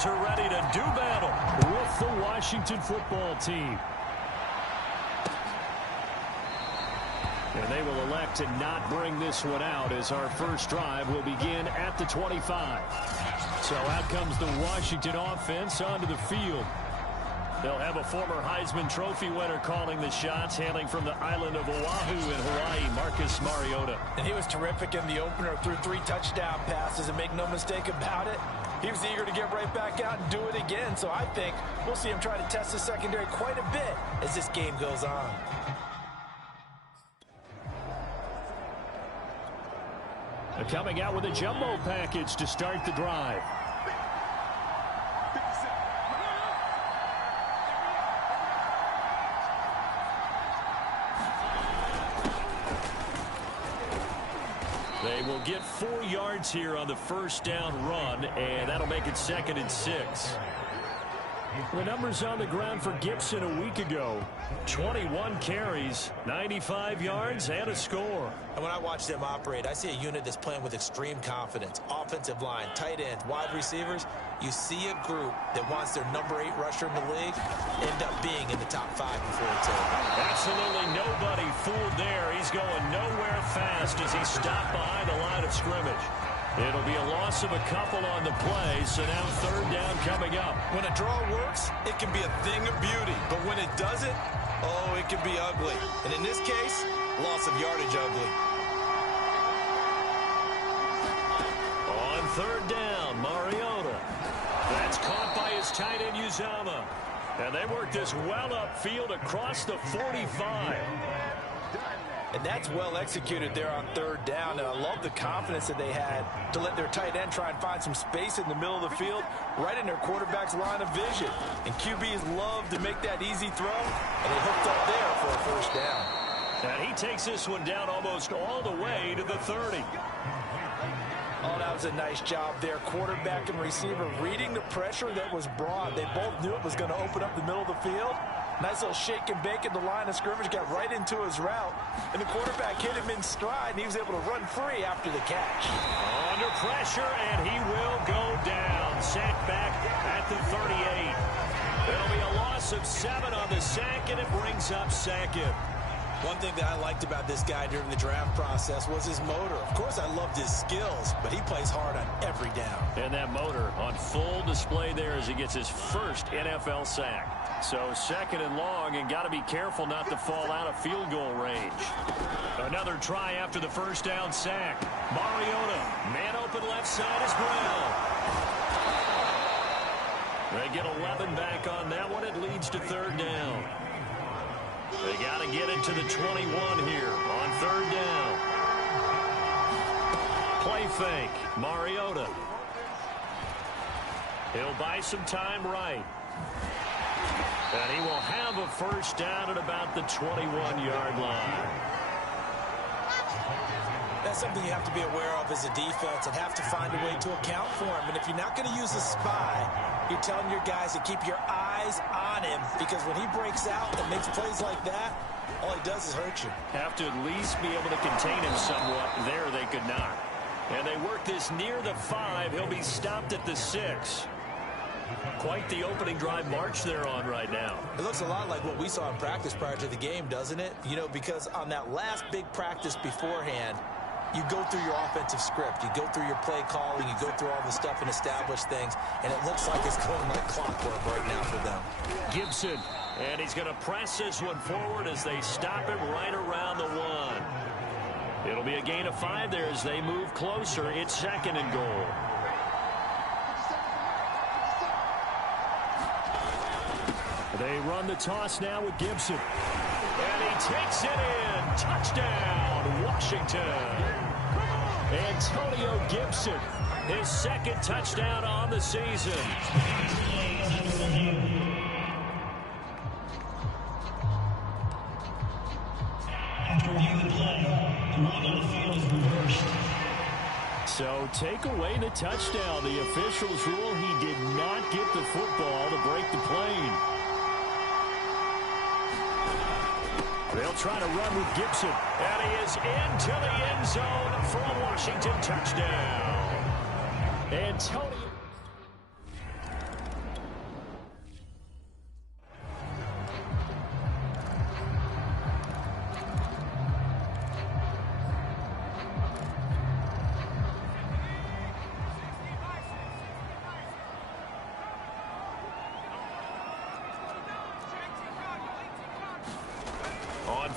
players are ready to do battle with the Washington football team. And they will elect to not bring this one out as our first drive will begin at the 25. So out comes the Washington offense onto the field. They'll have a former Heisman Trophy winner calling the shots, hailing from the island of Oahu in Hawaii, Marcus Mariota. And he was terrific in the opener, threw 3 touchdown passes, and make no mistake about it, he was eager to get right back out and do it again. So I think we'll see him try to test the secondary quite a bit as this game goes on. They're coming out with a jumbo package to start the drive. They will get 4 yards here on the first down run, and that'll make it 2nd and 6. The numbers on the ground for Gibson a week ago. 21 carries, 95 yards, and a score. And when I watch them operate, I see a unit that's playing with extreme confidence. Offensive line, tight ends, wide receivers. You see a group that wants their number 8 rusher in the league end up being in the top 5 before it's over. Absolutely nobody fooled there. He's going nowhere fast as he stopped behind the line of scrimmage. It'll be a loss of a couple on the play, so now 3rd down coming up. When a draw works, it can be a thing of beauty. But when it doesn't, oh, it can be ugly. And in this case, loss of yardage ugly. On 3rd down, Mariota. That's caught by his tight end, Uzama. And they work this well upfield across the 45. And that's well executed there on 3rd down. And I love the confidence that they had to let their tight end try and find some space in the middle of the field, right in their quarterback's line of vision. And QBs love to make that easy throw, and they hooked up there for a 1st down. And he takes this one down almost all the way to the 30. Oh, that was a nice job there. Quarterback and receiver reading the pressure that was brought. They both knew it was going to open up the middle of the field. Nice little shake and bake at the line of scrimmage, got right into his route. And the quarterback hit him in stride, and he was able to run free after the catch. Under pressure, and he will go down. Sacked back at the 38. There'll be a loss of 7 on the sack, and it brings up 2nd. One thing that I liked about this guy during the draft process was his motor. Of course, I loved his skills, but he plays hard on every down. And that motor on full display there as he gets his first NFL sack. So 2nd and long, and got to be careful not to fall out of field goal range. Another try after the 1st down sack. Mariota, man open left side is Brown. They get 11 back on that one. It leads to 3rd down. They got to get it to the 21 here on 3rd down. Play fake, Mariota. He'll buy some time right. And he will have a 1st down at about the 21-yard line. That's something you have to be aware of as a defense and have to find a way to account for him. And if you're not going to use a spy, you're telling your guys to keep your eyes on him, because when he breaks out and makes plays like that, all he does is hurt you. Have to at least be able to contain him somewhat. There they could not. And they work this near the 5. He'll be stopped at the 6. Quite the opening drive march they're on right now. It looks a lot like what we saw in practice prior to the game, doesn't it? You know, because on that last big practice beforehand, you go through your offensive script, you go through your play calling, you go through all the stuff and establish things, and it looks like it's going like clockwork right now for them. Gibson, and he's going to press this one forward as they stop him right around the 1. It'll be a gain of 5 there as they move closer. It's 2nd and goal. They run the toss now with Gibson. And he takes it in. Touchdown, Washington. Antonio Gibson, his 2nd touchdown on the season. After review the play, the rule on the field is reversed. So take away the touchdown. The officials rule he did not get the football to break the plane. They'll try to run with Gibson. And he is into the end zone for a Washington touchdown. Antonio.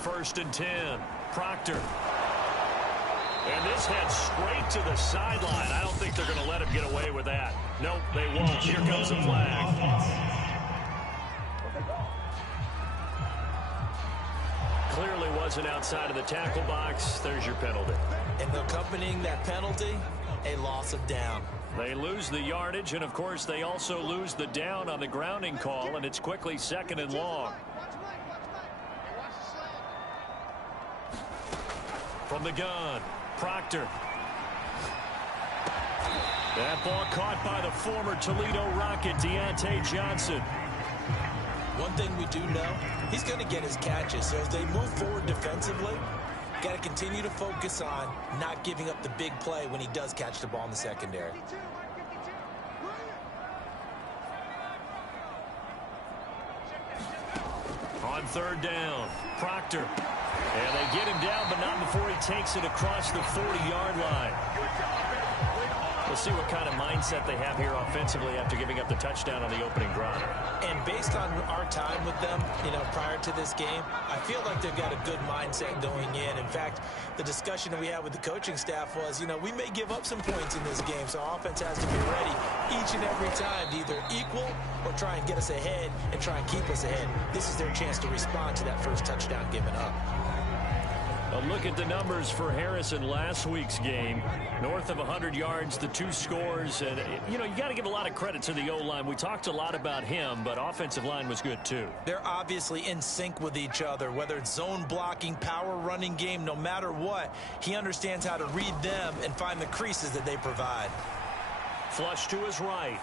first and 10. Proctor. And this heads straight to the sideline. I don't think they're going to let him get away with that. Nope, they won't. Here comes a flag. Clearly wasn't outside of the tackle box. There's your penalty. And accompanying that penalty, a loss of down. They lose the yardage, and of course they also lose the down on the grounding call, and it's quickly 2nd and long. From the gun, Proctor. That ball caught by the former Toledo Rocket, Deontay Johnson. One thing we do know, he's going to get his catches. So as they move forward defensively, got to continue to focus on not giving up the big play when he does catch the ball in the secondary. On 3rd down, Proctor. And they get him down, but not before he takes it across the 40-yard line. We'll see what kind of mindset they have here offensively after giving up the touchdown on the opening drive. And based on our time with them, prior to this game, I feel like they've got a good mindset going in. In fact, the discussion that we had with the coaching staff was, we may give up some points in this game, so our offense has to be ready each and every time to either equal or try and get us ahead and try and keep us ahead. This is their chance to respond to that first touchdown given up. A look at the numbers for Harris in last week's game. North of 100 yards, the 2 scores. And, you got to give a lot of credit to the O-line. We talked a lot about him, but offensive line was good, too. They're obviously in sync with each other, whether it's zone blocking, power running game, no matter what. He understands how to read them and find the creases that they provide. Flush to his right.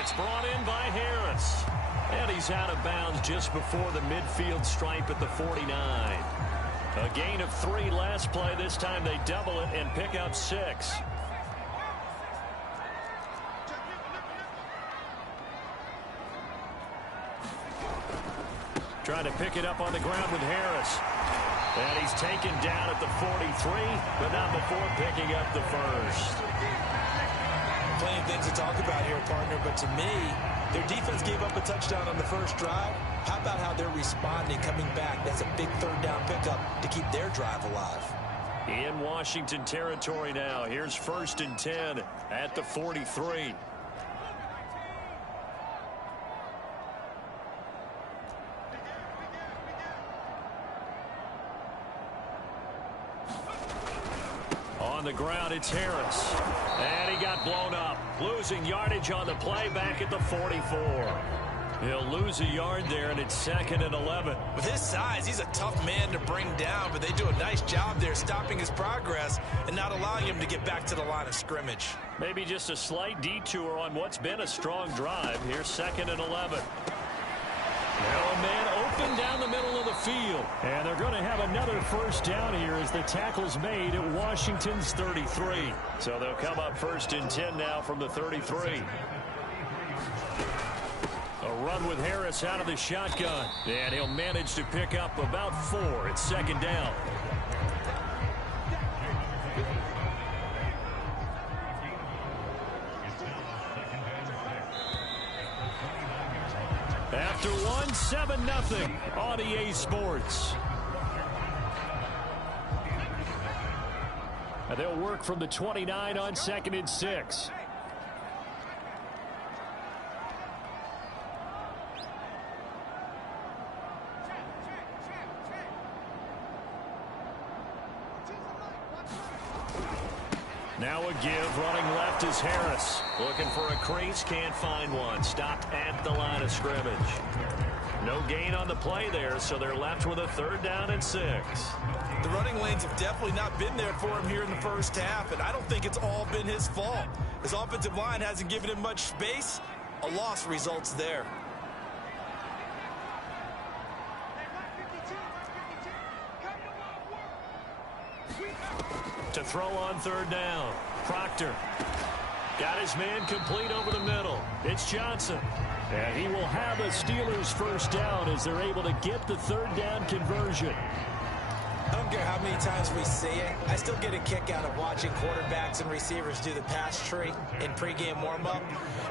It's brought in by Harris. And he's out of bounds just before the midfield stripe at the 49. A gain of 3 last play. This time they double it and pick up 6. Trying to pick it up on the ground with Harris. And he's taken down at the 43, but not before picking up the first. Plenty of things to talk about here, partner, but to me, their defense gave up a touchdown on the first drive. How about how they're responding, coming back? That's a big 3rd down pickup to keep their drive alive. In Washington territory now. Here's 1st and 10 at the 43. On the ground, it's Harris. And he got blown up. Losing yardage on the play back at the 44. He'll lose a yard there, and it's 2nd and 11. With his size, he's a tough man to bring down, but they do a nice job there stopping his progress and not allowing him to get back to the line of scrimmage. Maybe just a slight detour on what's been a strong drive. Here's 2nd and 11. Now a man open down the middle of the field. And they're going to have another 1st down here as the tackle's made at Washington's 33. So they'll come up 1st and 10 now from the 33. A run with Harris out of the shotgun. And he'll manage to pick up about 4. It's 2nd down. After 1, 7-0 on EA Sports. And they'll work from the 29 on 2nd and 6. Now a give, running left is Harris. Looking for a crease, can't find one. Stopped at the line of scrimmage. No gain on the play there, so they're left with a 3rd down and 6. The running lanes have definitely not been there for him here in the first half, and I don't think it's all been his fault. His offensive line hasn't given him much space. A loss results there. To throw on 3rd down. Proctor got his man complete over the middle. It's Johnson. And he will have a Steelers 1st down as they're able to get the 3rd down conversion. I don't care how many times we see it. I still get a kick out of watching quarterbacks and receivers do the pass tree in pregame warm-up.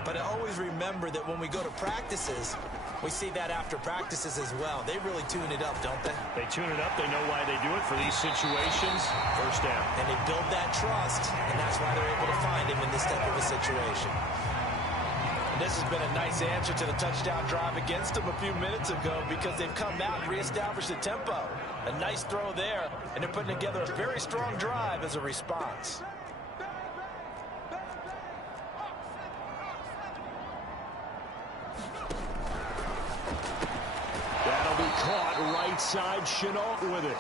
But I always remember that when we go to practices, we see that after practices as well. They really tune it up, don't they? They tune it up. They know why they do it for these situations. First down. And they build that trust, and that's why they're able to find him in this type of a situation. This has been a nice answer to the touchdown drive against them a few minutes ago because they've come out and reestablished the tempo. A nice throw there, and they're putting together a very strong drive as a response. That'll be caught right side. Chenault with it.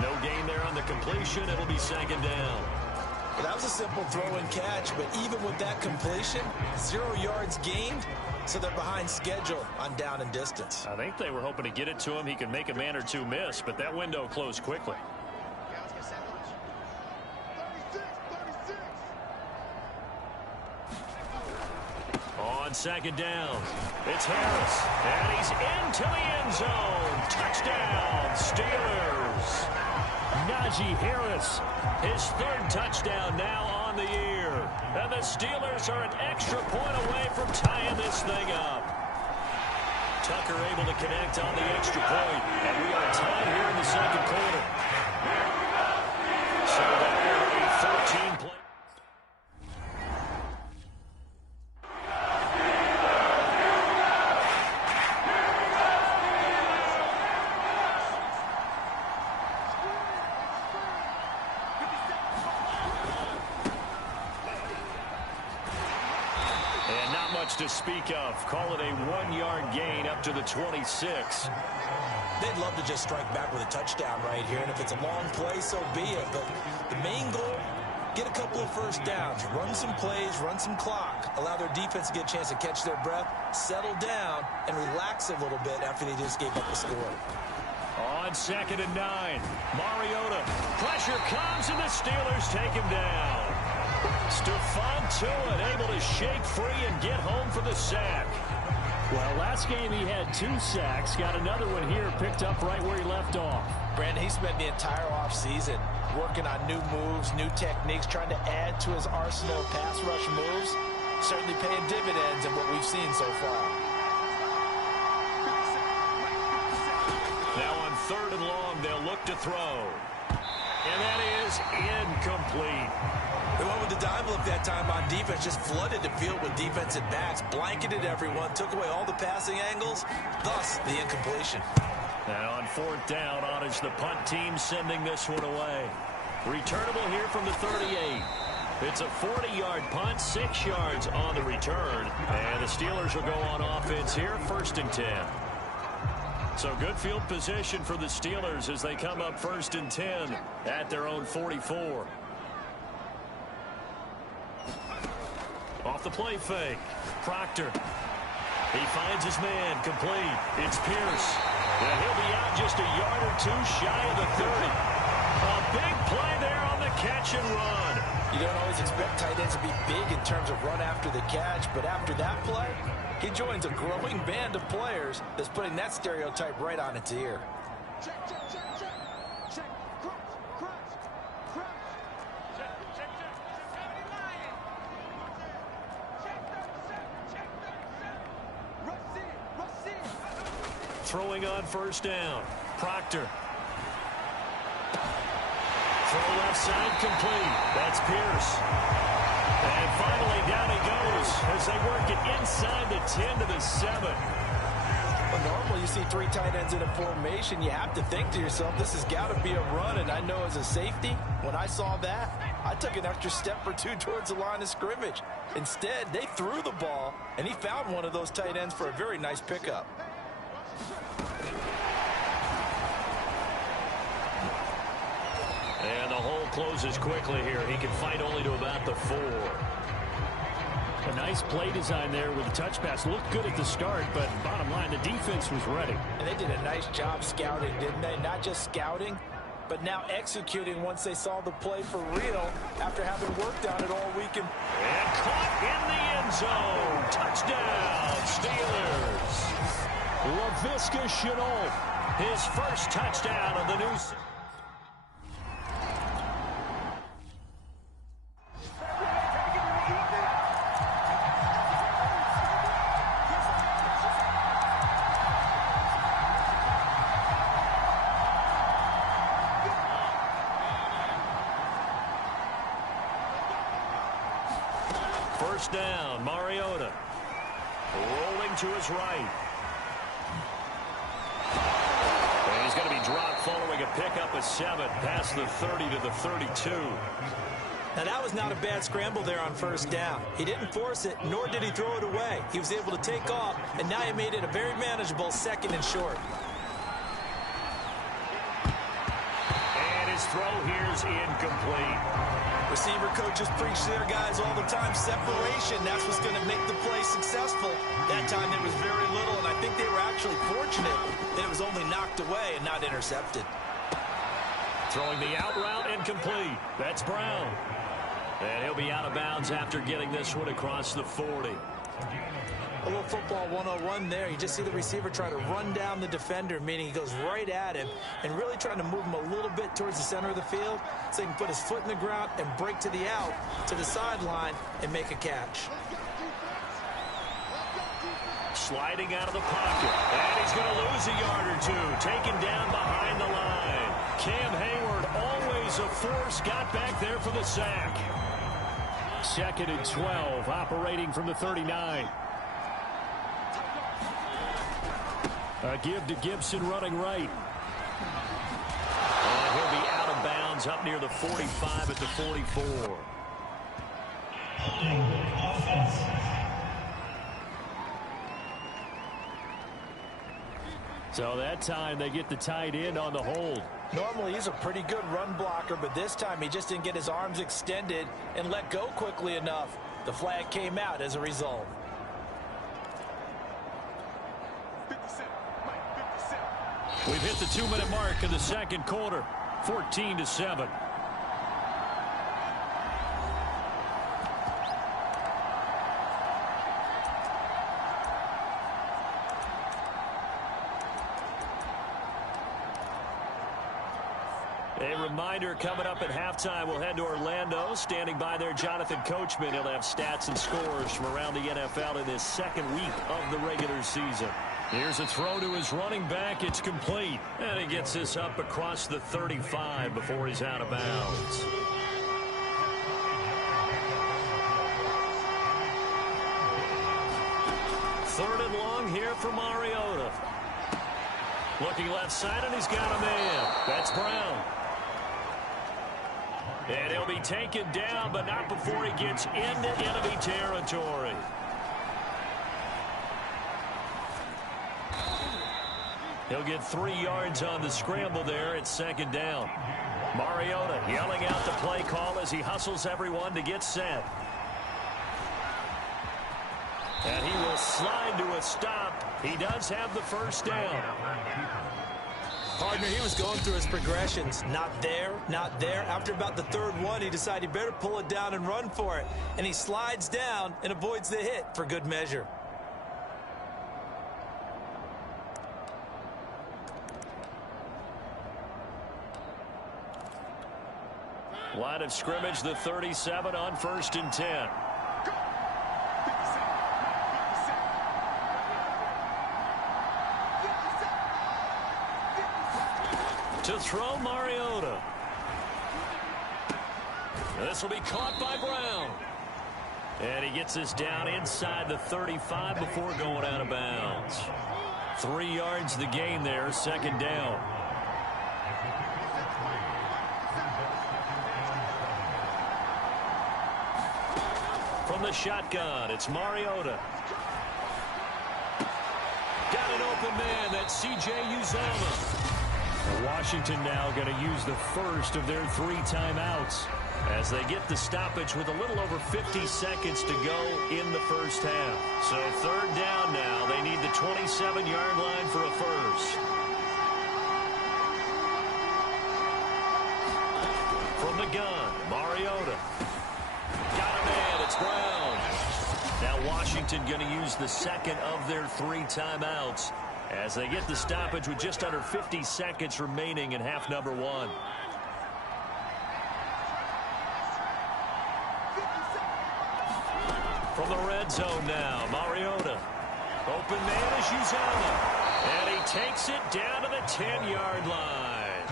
No gain there on the completion. It'll be second down. Well, that was a simple throw and catch, but even with that completion, 0 yards gained, so they're behind schedule on down and distance. I think they were hoping to get it to him. He could make a man or two miss, but that window closed quickly. On second down, it's Harris, and he's into the end zone. Touchdown, Steelers. Najee Harris, his third touchdown now on the year. And the Steelers are an extra point away from tying this thing up. Tucker able to connect on the extra point, and we are tied here in the second quarter. So that will be 14 play. To speak of. Call it a 1-yard gain up to the 26. They'd love to just strike back with a touchdown right here, and if it's a long play, so be it. But the main goal, get a couple of first downs, run some plays, run some clock, allow their defense to get a chance to catch their breath, settle down, and relax a little bit after they just gave up the score. On second and 9, Mariota. Pressure comes, and the Steelers take him down. Stephon Tuitt able to shake free and get home for the sack. Well, last game he had 2 sacks. Got another one here, picked up right where he left off. Brandon, he spent the entire offseason working on new moves, new techniques, trying to add to his arsenal of pass rush moves. Certainly paying dividends in what we've seen so far. Now on third and long, they'll look to throw. And that is incomplete. They went with the dime look that time on defense, just flooded the field with defensive backs, blanketed everyone, took away all the passing angles, thus the incompletion. And on fourth down, on is the punt team sending this one away. Returnable here from the 38. It's a 40-yard punt, 6 yards on the return. And the Steelers will go on offense here, first and 10. So good field position for the Steelers as they come up first and 10 at their own 44. Off the play fake, Proctor. He finds his man, complete. It's Pierce. And he'll be out just a yard or two shy of the 30. A big play there on the catch and run. You don't always expect tight ends to be big in terms of run after the catch, but after that play, he joins a growing band of players that's putting that stereotype right on its ear. Check, check, check, check. Check, crunch, crunch. Check, check, Throwing on first down, Proctor. Throw left side complete. That's Pierce. And finally down he goes as they work it inside the 10 to the 7. Well, normally you see 3 tight ends in a formation. You have to think to yourself, this has got to be a run. And I know as a safety, when I saw that, I took an extra step or 2 towards the line of scrimmage. Instead, they threw the ball, and he found one of those tight ends for a very nice pickup. And the hole closes quickly here. He can fight only to about the 4. A nice play design there with a touch pass. Looked good at the start, but bottom line, the defense was ready. And they did a nice job scouting, didn't they? Not just scouting, but now executing once they saw the play for real after having worked on it all weekend. And caught in the end zone. Touchdown, Steelers. Laviska Shenault, his first touchdown of the new season. first down. Mariota rolling to his right. And he's going to be dropped following a pickup of 7 past the 30 to the 32. Now, that was not a bad scramble there on first down. He didn't force it, nor did he throw it away. He was able to take off, and now he made it a very manageable 2nd and short. And his throw here's incomplete. Receiver coaches preach to their guys all the time. Separation, that's what's going to make the play successful. That time there was very little, and I think they were actually fortunate that it was only knocked away and not intercepted. Throwing the out route incomplete. That's Brown. And he'll be out of bounds after getting this one across the 40. A little football 101 there. You just see the receiver try to run down the defender, meaning he goes right at him and really trying to move him a little bit towards the center of the field so he can put his foot in the ground and break to the out, to the sideline, and make a catch. Sliding out of the pocket. And he's going to lose a yard or two. Taken down behind the line. Cam Hayward, always a force, got back there for the sack. 2nd and 12, operating from the 39. A give to Gibson running right. And he'll be out of bounds up near the 45 at the 44. Offense. So that time they get the tight end on the hold. Normally he's a pretty good run blocker, but this time he just didn't get his arms extended and let go quickly enough. The flag came out as a result. 57. Mike, 57. We've hit the 2-minute mark in the 2nd quarter. 14-7. A reminder coming up at halftime, we'll head to Orlando. Standing by there, Jonathan Coachman. He'll have stats and scores from around the NFL in this 2nd week of the regular season. Here's a throw to his running back. It's complete. And he gets this up across the 35 before he's out of bounds. Third and long here for Mariota. Looking left side, and he's got a man. That's Brown. And he'll be taken down, but not before he gets into enemy territory. He'll get 3 yards on the scramble there. It's 2nd down. Mariota yelling out the play call as he hustles everyone to get set. And he will slide to a stop. He does have the first down. Partner, he was going through his progressions. Not there, not there. After about the 3rd one, he decided he better pull it down and run for it. And he slides down and avoids the hit for good measure. Line of scrimmage, the 37 on 1st and 10. To throw, Mariota. This will be caught by Brown. And he gets this down inside the 35 before going out of bounds. 3 yards the gain there, 2nd down. From the shotgun, it's Mariota. Got an open man, that's C.J. Uzomah. Washington now going to use the first of their 3 timeouts as they get the stoppage with a little over 50 seconds to go in the first half. So 3rd down now. They need the 27-yard line for a first. From the gun, Mariota. Got a man, it's Brown. Now Washington going to use the 2nd of their 3 timeouts as they get the stoppage with just under 50 seconds remaining in half number 1. From the red zone now, Mariota. Open man is Uzomah. And he takes it down to the 10-yard line.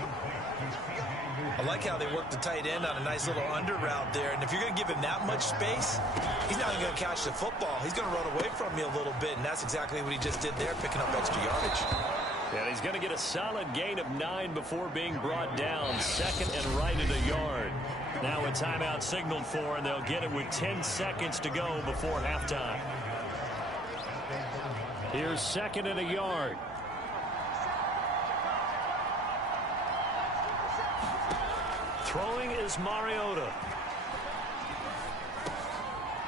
A I like how they work the tight end on a nice little under route there. And if you're going to give him that much space, he's not going to catch the football. He's going to run away from you a little bit, and that's exactly what he just did there, picking up extra yardage. And he's going to get a solid gain of 9 before being brought down. Second and right at a yard. Now a timeout signaled for, and they'll get it with 10 seconds to go before halftime. Here's second and a yard. Throwing is Mariota.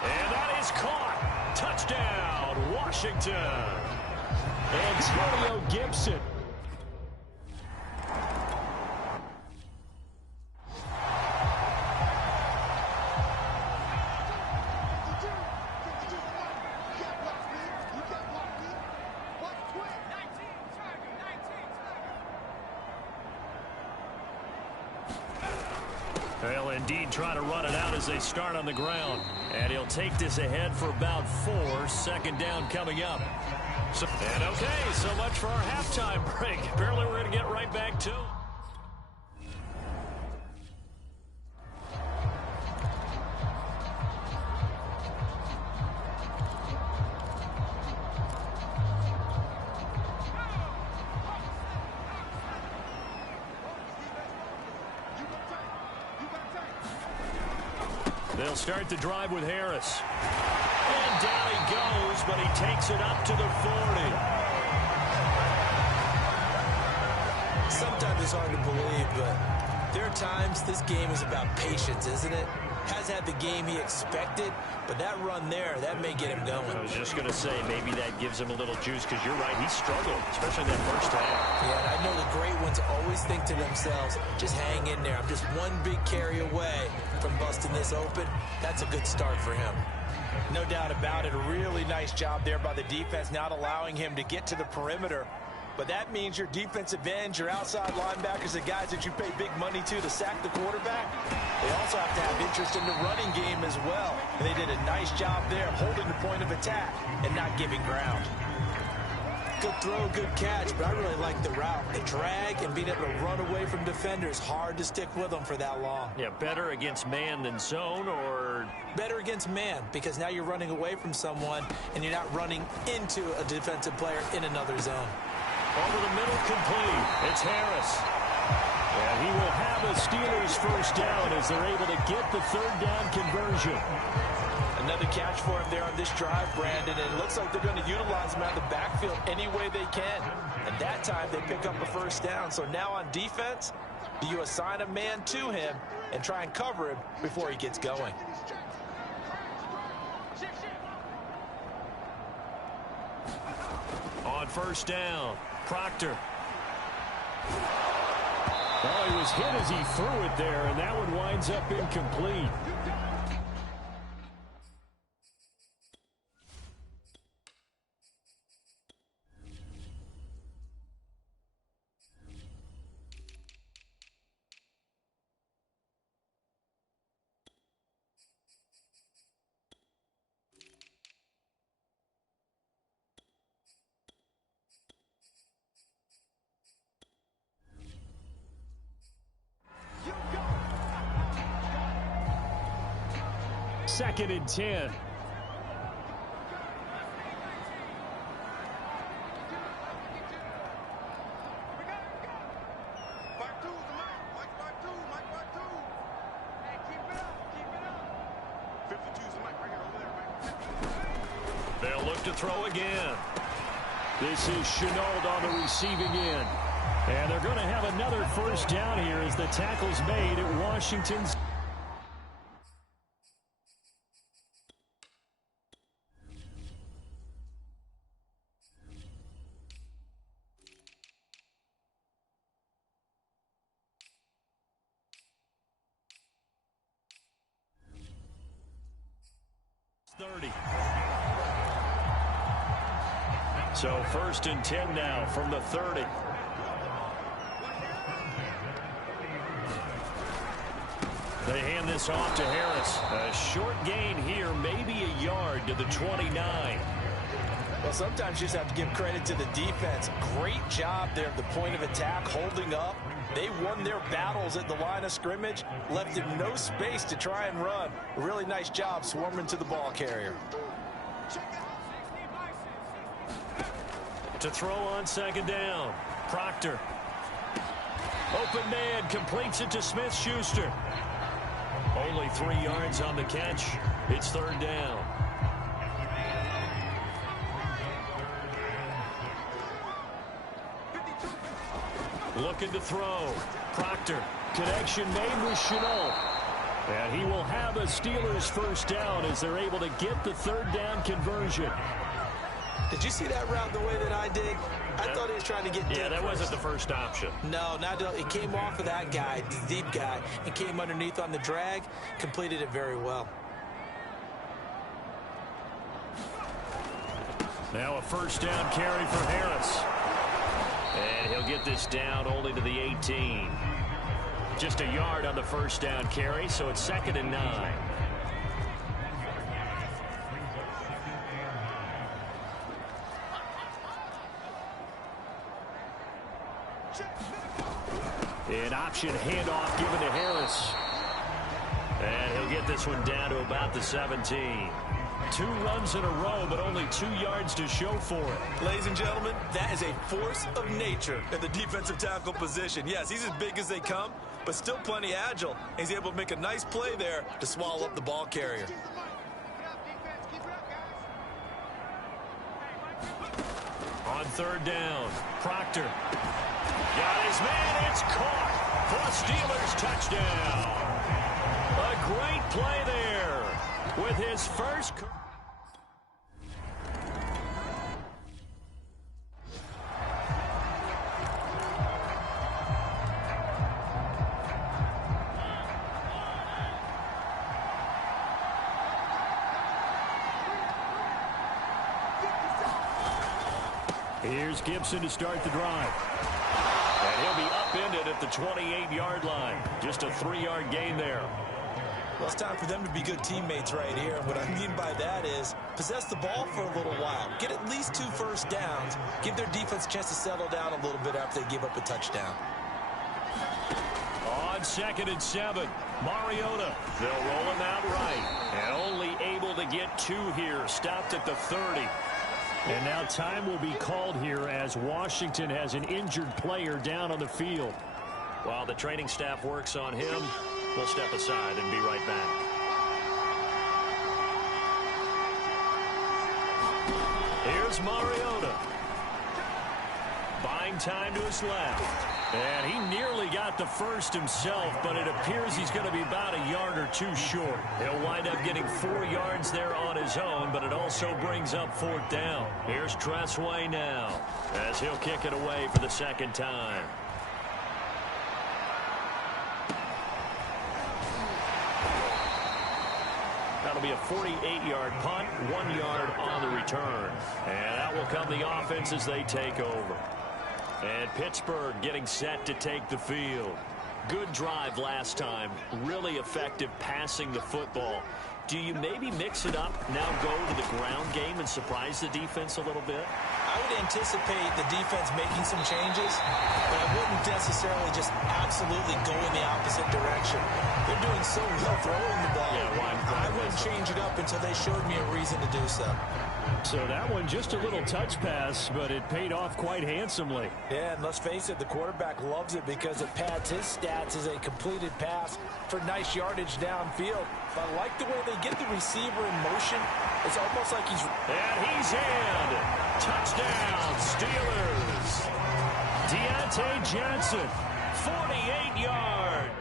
And that is caught. Touchdown, Washington. Antonio Gibson. They'll indeed try to run it out as they start on the ground. And he'll take this ahead for about 4. Second down coming up. And okay, so much for our halftime break. Apparently we're going to get right back to it. They'll start the drive with Harris. And down he goes, but he takes it up to the 40. Sometimes it's hard to believe, but there are times this game is about patience, isn't it? Has had the game he expected, but that run there, that may get him going. I was just going to say, maybe that gives him a little juice, because you're right, he struggled, especially in that first half. Yeah, and I know the great ones always think to themselves, just hang in there. I'm just one big carry away from busting this open. That's a good start for him. No doubt about it. A really nice job there by the defense, not allowing him to get to the perimeter. But that means your defensive ends, your outside linebackers, the guys that you pay big money to sack the quarterback, they also have to have interest in the running game as well. And they did a nice job there, holding the point of attack and not giving ground. Good throw, good catch, but I really like the route. The drag and being able to run away from defenders, hard to stick with them for that long. Yeah, better against man than zone, or? Better against man, because now you're running away from someone and you're not running into a defensive player in another zone. Over the middle, complete. It's Harris. And he will have a Steelers first down as they're able to get the third down conversion. Another catch for him there on this drive, Brandon, and it looks like they're going to utilize him out of the backfield any way they can. And that time they pick up a first down. So now on defense, do you assign a man to him and try and cover him before he gets going? On first down, Proctor. Well, he was hit as he threw it there, and that one winds up incomplete. Second and 10. They'll look to throw again. This is Chenault on the receiving end. And they're going to have another first down here as the tackle's made at Washington's. So first and 10 now from the 30. They hand this off to Harris. A short gain here, maybe a yard to the 29. Well, sometimes you just have to give credit to the defense. Great job there at the point of attack, holding up. They won their battles at the line of scrimmage, left them no space to try and run. A really nice job swarming to the ball carrier. To throw on second down, Proctor. Open man, completes it to Smith-Schuster. Only 3 yards on the catch. It's third down. Looking to throw. Proctor. Connection made with Chenault. And he will have a Steelers first down as they're able to get the third down conversion. Did you see that route the way that I did? I thought he was trying to get deep. Yeah, that wasn't the first option. No, not it came off of that guy, the deep guy, and came underneath on the drag. Completed it very well. Now a first down carry for Harris. And he'll get this down only to the 18. Just a yard on the first down carry, so it's 2nd and 9. An option handoff given to Harris. And he'll get this one down to about the 17. 2 runs in a row, but only 2 yards to show for it. Ladies and gentlemen, that is a force of nature in the defensive tackle position. Yes, he's as big as they come, but still plenty agile. He's able to make a nice play there to swallow up the ball carrier. On third down, Proctor. Got his man, it's caught for a Steelers touchdown. A great play there with his first. Here's Gibson to start the drive. And he'll be upended at the 28-yard line. Just a 3-yard gain there. Well, it's time for them to be good teammates right here. What I mean by that is possess the ball for a little while. Get at least 2 first downs. Give their defense a chance to settle down a little bit after they give up a touchdown. On 2nd and 7, Mariota. They'll roll him out right. And only able to get 2 here. Stopped at the 30. And now time will be called here as Washington has an injured player down on the field. While the training staff works on him, we'll step aside and be right back. Here's Mariota. Buying time to his left. And he nearly got the first himself, but it appears he's going to be about a yard or 2 short. He'll wind up getting 4 yards there on his own, but it also brings up 4th down. Here's Tressway now as he'll kick it away for the 2nd time. That'll be a 48-yard punt, 1 yard on the return. And that will come the offense as they take over. And Pittsburgh getting set to take the field. Good drive last time. Really effective passing the football. Do you maybe mix it up, now go to the ground game and surprise the defense a little bit? I would anticipate the defense making some changes, but I wouldn't necessarily just absolutely go in the opposite direction. They're doing so well throwing the ball. Yeah, I wouldn't change it up until they showed me a reason to do so. So that one just a little touch pass, but it paid off quite handsomely. Yeah, and let's face it, the quarterback loves it because it pads his stats as a completed pass for nice yardage downfield. But I like the way they get the receiver in motion. It's almost like he's... And he's in. Touchdown, Steelers. Deontay Johnson, 48 yards.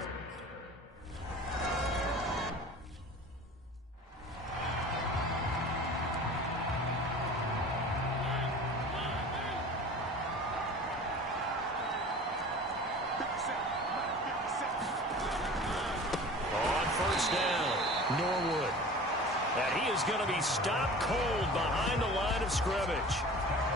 Norwood. And he is going to be stopped cold behind the line of scrimmage.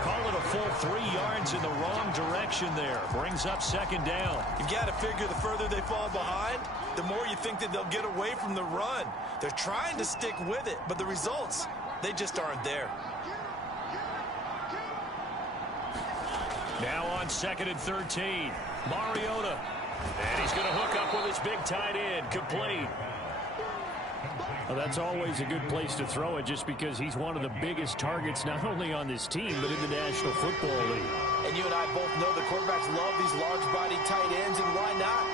Call it a full 3 yards in the wrong direction there. Brings up 2nd down. You got to figure the further they fall behind, the more you think that they'll get away from the run. They're trying to stick with it, but the results, they just aren't there. Now on 2nd and 13. Mariota. And he's going to hook up with his big tight end. Complete. Well, that's always a good place to throw it just because he's one of the biggest targets not only on this team but in the National Football League. And you and I both know the quarterbacks love these large-bodied tight ends, and why not?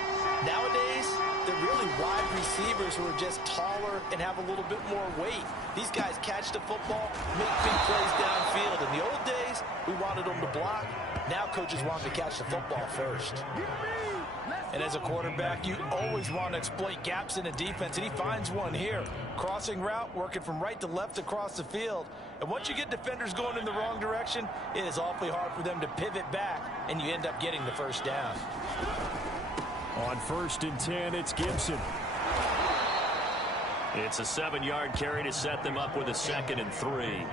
Nowadays, they're really wide receivers who are just taller and have a little bit more weight. These guys catch the football, make big plays downfield. In the old days, we wanted them to block. Now coaches want them to catch the football first. And as a quarterback, you always want to exploit gaps in the defense, and he finds one here. Crossing route, working from right to left across the field. And once you get defenders going in the wrong direction, it is awfully hard for them to pivot back, and you end up getting the first down. On 1st and 10, it's Gibson. It's a 7-yard carry to set them up with a 2nd and 3.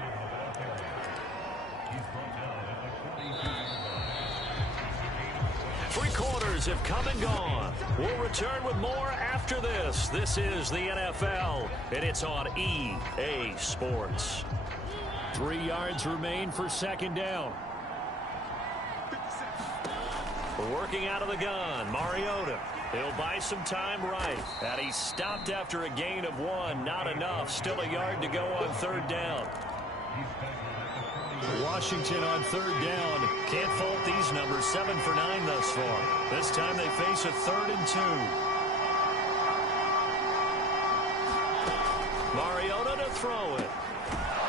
Three quarters have come and gone. We'll return with more after this. This is the NFL, and it's on EA Sports. 3 yards remain for 2nd down. Working out of the gun, Mariota. He'll buy some time right. And he's stopped after a gain of 1. Not enough. Still a yard to go on 3rd down. Washington on 3rd down. Can't fault these numbers. 7 for 9 thus far. This time they face a 3rd and 2. Mariota to throw it.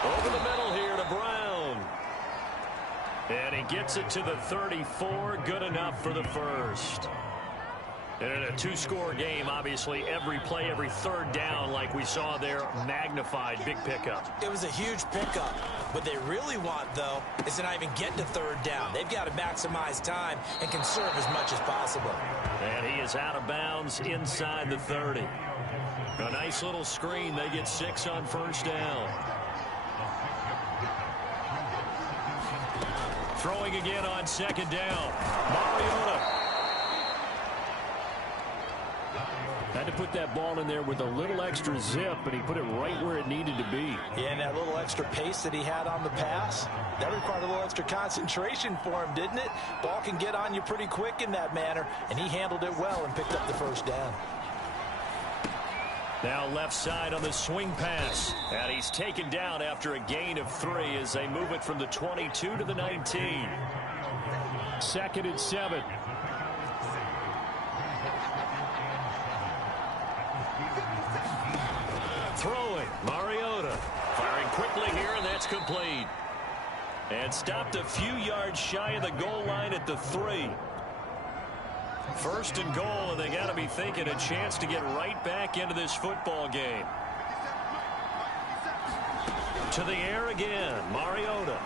Over the middle here to Brown. And he gets it to the 34. Good enough for the first. And in a 2-score game, obviously, every play, every 3rd down, like we saw there, magnified. Big pickup. It was a huge pickup. What they really want, though, is to not even get to 3rd down. They've got to maximize time and conserve as much as possible. And he is out of bounds inside the 30. A nice little screen. They get 6 on 1st down. Throwing again on 2nd down. Mariota. Had to put that ball in there with a little extra zip, and he put it right where it needed to be. Yeah, and that little extra pace that he had on the pass, that required a little extra concentration for him, didn't it? Ball can get on you pretty quick in that manner, and he handled it well and picked up the 1st down. Now left side on the swing pass. And he's taken down after a gain of 3 as they move it from the 22 to the 19. 2nd and 7. Throwing, Mariota. Firing quickly here, and that's complete. And stopped a few yards shy of the goal line at the 3. 1st and goal, and they got to be thinking a chance to get right back into this football game. To the air again, Mariota.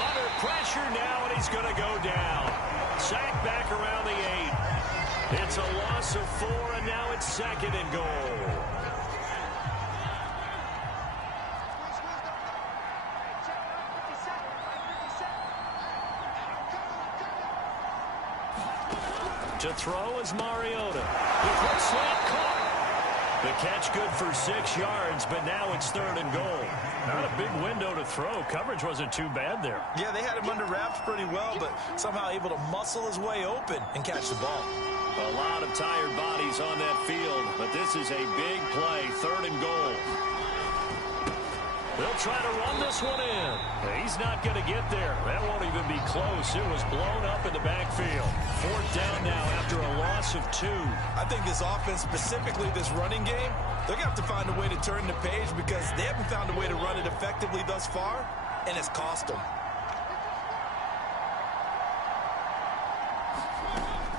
Under pressure now, and he's going to go down. Sacked back around the 8. It's a loss of 4, and now it's 2nd and goal. To throw is Mariota. The quick slant caught. The catch good for 6 yards, but now it's 3rd and goal. Not a big window to throw. Coverage wasn't too bad there. Yeah, they had him under wraps pretty well, but somehow able to muscle his way open and catch the ball. A lot of tired bodies on that field, but this is a big play. 3rd and goal. They'll try to run this one in. He's not going to get there. That won't even be close. It was blown up in the backfield. 4th down now after a loss of 2. I think this offense, specifically this running game, they're going to have to find a way to turn the page because they haven't found a way to run it effectively thus far, and it's cost them.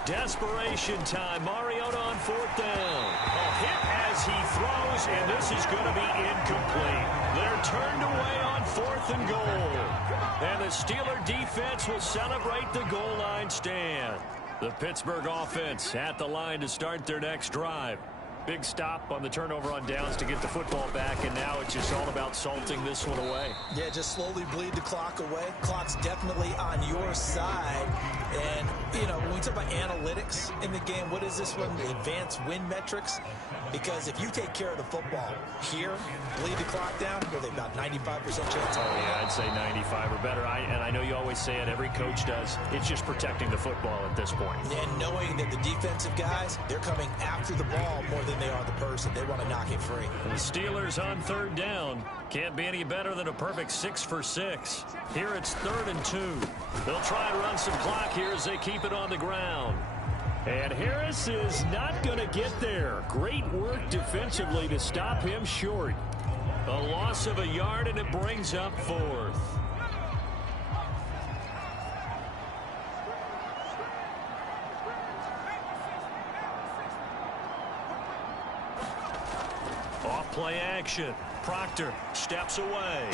Desperation time. Mariota on 4th down. A hit as he throws, and this is going to be incomplete. They're turned away on 4th and goal. And the Steeler defense will celebrate the goal line stand. The Pittsburgh offense at the line to start their next drive. Big stop on the turnover on downs to get the football back, and now it's just all about salting this one away. Yeah, just slowly bleed the clock away. Clock's definitely on your side. And, you know, when we talk about analytics in the game, what is this one? Advanced win metrics? Because if you take care of the football here, bleed the clock down, well, they've got 95% chance. Oh, yeah, I'd say 95 or better. And I know you always say it, every coach does. It's just protecting the football at this point. And knowing that the defensive guys, they're coming after the ball more than they are the person. They want to knock it free. The Steelers on third down. Can't be any better than a perfect 6 for 6. Here it's 3rd and 2. They'll try and run some clock here as they keep it on the ground. And Harris is not going to get there. Great work defensively to stop him short. A loss of a yard, and it brings up 4th. Off-play action. Proctor steps away.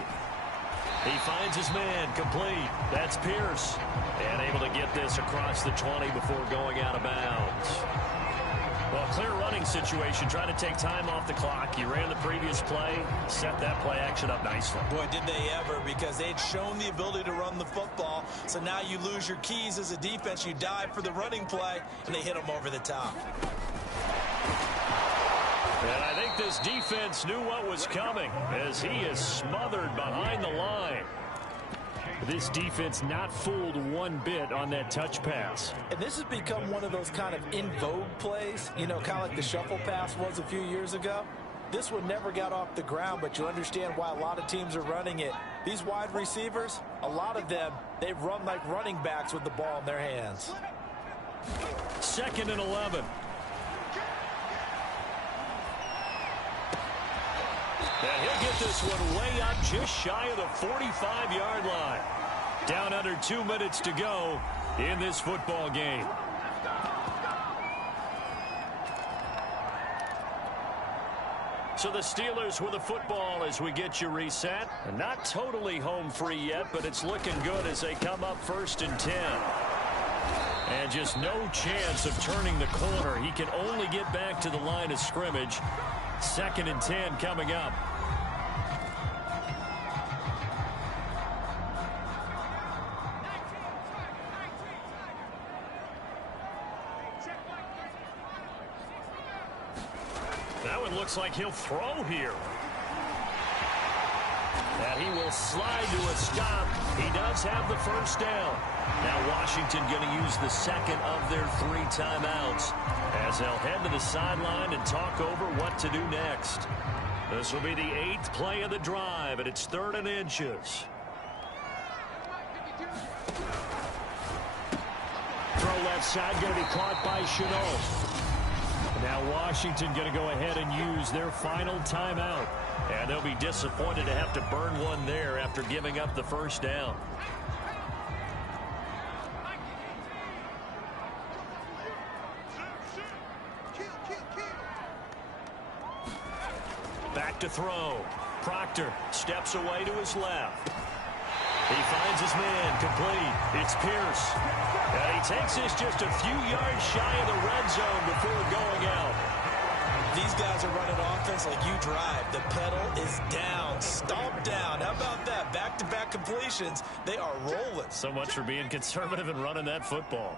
He finds his man, complete. That's Pierce. And able to get this across the 20 before going out of bounds. Well, clear running situation, trying to take time off the clock. He ran the previous play, set that play action up nicely. Boy, did they ever, because they'd shown the ability to run the football. So now you lose your keys as a defense. You dive for the running play, and they hit them over the top. And I think this defense knew what was coming as he is smothered behind the line. This defense not fooled one bit on that touch pass. And this has become one of those kind of in vogue plays, you know, kind of like the shuffle pass was a few years ago. This one never got off the ground, but you understand why a lot of teams are running it. These wide receivers, a lot of them, they run like running backs with the ball in their hands. 2nd and 11. And he'll get this one way up just shy of the 45-yard line. Down under 2 minutes to go in this football game. So the Steelers with the football as we get you reset. And not totally home free yet, but it's looking good as they come up 1st and 10. And just no chance of turning the corner. He can only get back to the line of scrimmage. 2nd and 10 coming up. That one looks like he'll throw here. And he will slide to a stop. He does have the 1st down. Now Washington going to use the 2nd of their 3 timeouts as they'll head to the sideline and talk over what to do next. This will be the 8th play of the drive, and it's 3rd and inches. Throw left side going to be caught by Chenault. Now Washington going to go ahead and use their final timeout. And they'll be disappointed to have to burn one there after giving up the 1st down. Back to throw. Proctor steps away to his left. He finds his man, complete. It's Pierce. And he takes this just a few yards shy of the red zone before going out. These guys are running offense like you drive. The pedal is down, stomp down. How about that? Back-to-back completions. They are rolling. So much for being conservative and running that football.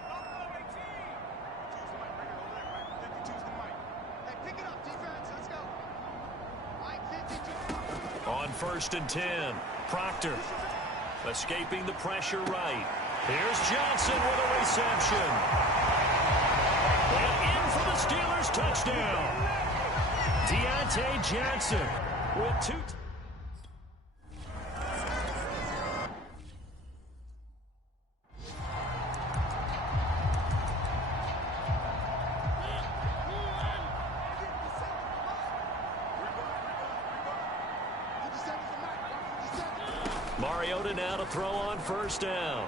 On 1st and 10, Proctor escaping the pressure right. Here's Johnson with a reception. And in for the Steelers touchdown. Deontay Johnson with 2. Mariota now to throw on 1st down.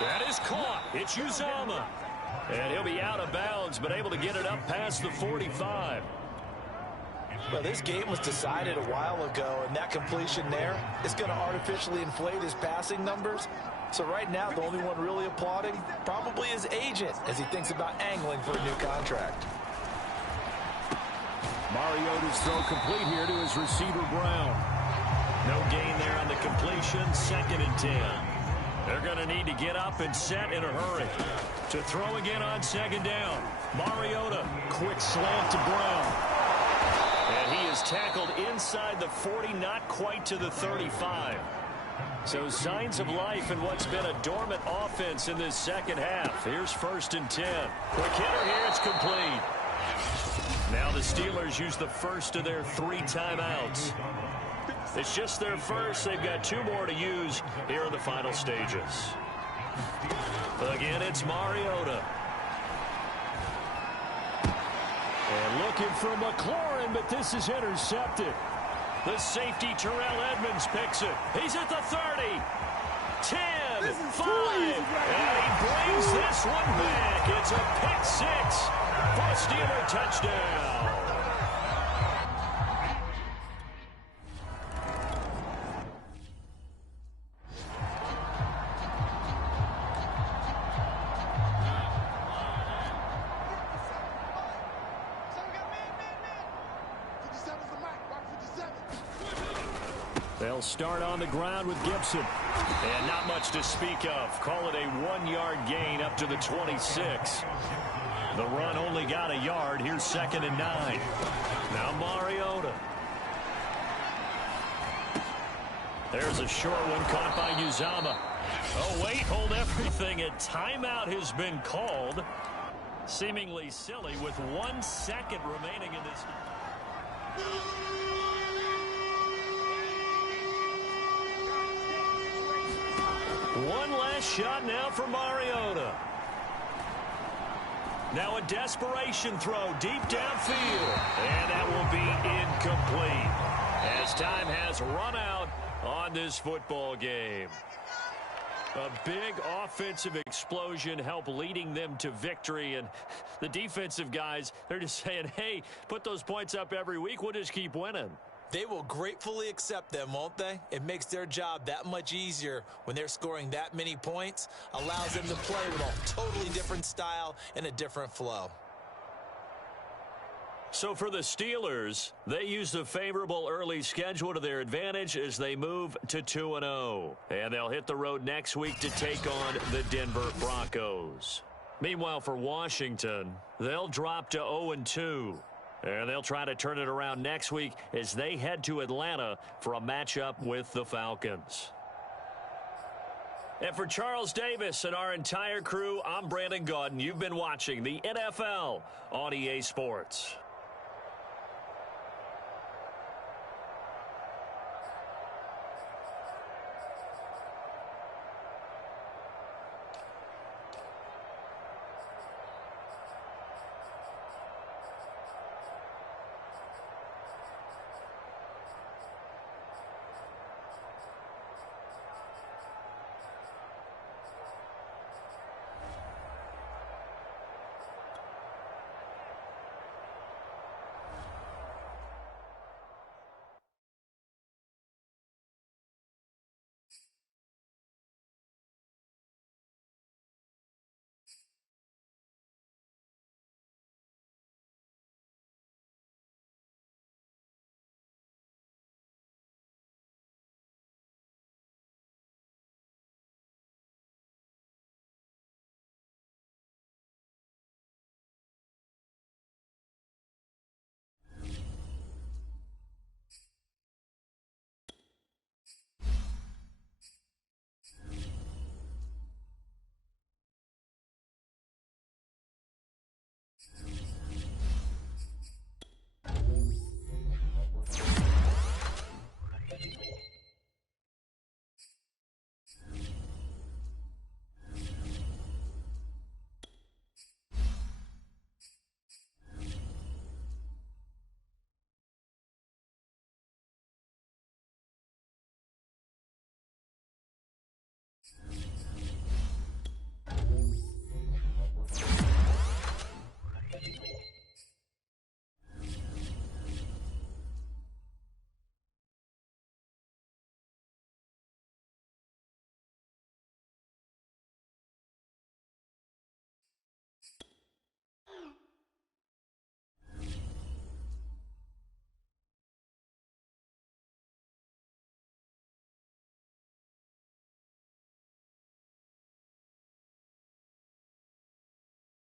That is caught. It's Uzomah. And he'll be out of bounds, but able to get it up past the 45. Well, this game was decided a while ago, and that completion there is going to artificially inflate his passing numbers. So right now, the only one really applauding probably his agent as he thinks about angling for a new contract. Mariota's throw complete here to his receiver, Brown. No gain there on the completion, 2nd and 10. They're going to need to get up and set in a hurry. To throw again on 2nd down. Mariota, quick slant to Brown. And he is tackled inside the 40, not quite to the 35. So signs of life in what's been a dormant offense in this second half. Here's 1st and 10. Quick hitter here, it's complete. Now the Steelers use the first of their 3 timeouts. It's just their first. They've got 2 more to use here in the final stages. Again, it's Mariota. And looking for McLaurin, but this is intercepted. The safety, Terrell Edmonds, picks it. He's at the 30. 10, 5, and he brings this one back. It's a pick 6 for a Steeler touchdown. They'll start on the ground with Gibson. And not much to speak of. Call it a 1-yard gain up to the 26. The run only got a yard. Here's 2nd and 9. Now Mariota. There's a short one caught by Uzama. Oh, wait, hold everything. A timeout has been called. Seemingly silly with 1 second remaining in this. One last shot now for Mariota. Now a desperation throw deep downfield. And that will be incomplete as time has run out on this football game. A big offensive explosion helped leading them to victory. And the defensive guys, they're just saying, hey, put those points up every week. We'll just keep winning. They will gratefully accept them, won't they? It makes their job that much easier when they're scoring that many points. Allows them to play with a totally different style and a different flow. So for the Steelers, they use the favorable early schedule to their advantage as they move to 2-0. And they'll hit the road next week to take on the Denver Broncos. Meanwhile, for Washington, they'll drop to 0-2. And they'll try to turn it around next week as they head to Atlanta for a matchup with the Falcons. And for Charles Davis and our entire crew, I'm Brandon Gaudin. You've been watching the NFL on EA Sports.